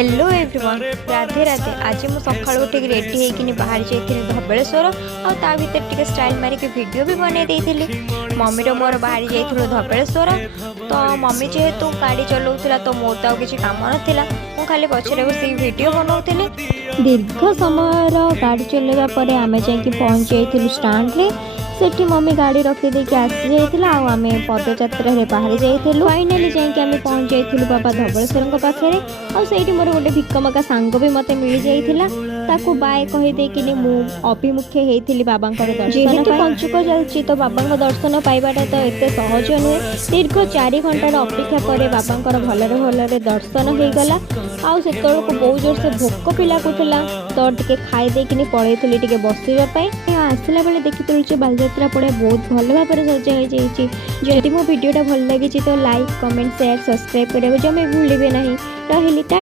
Hello everyone, Radhe Radhe. आज मु सकाल उठे रेडी होकर बाहर जाइए धबलेश्वर आ भर टे स्टाइल मारिक वीडियो भी बनई देती। मम्मी रो मोर बाहर जाइए धबलेश्वर। तो मम्मी जेहेतु गाड़ी चलाऊला तो मोर तो किसी काम नाला, मुझे खाली पचर बस वीडियो बनाऊली। दीर्घ समय गाड़ी चलवा पर आम जाकि पहुँच जाइलु स्टाण्ड रे। सेठी मम्मी गाड़ी रखीदेक आसी जाइला आम पदयात्रा बाहर जाइलु। फाइनाली जाकि आम पहुँच जाइलु बाबा धबलेश्वर पाखे। आईटी मोर गोटे भिकमका सांग भी मत मिल जाइला। ताकू बाय कहीदेकिनी मु अभिमुखे होती बाबा दर्शन। जेहेतु पंचुक चलती तो बाबा दर्शन पाइबाटा तो एत सहज नुहे। दीर्घ 4 घंटार अपेक्षा पर बाबा भलरे भलरे दर्शन हो गला। आत बहुत जोर से भोक भी लगुला तो टे खाईदेकिनी पलैली टे बसवाई। आसला बेले देखी बालଯାत्रा पड़े बहुत भल भाव सजा जदि मो वीडियोटा भल लगी तो लाइक कमेंट शेयर सब्सक्राइब करने जमे भूलिए ना। रही।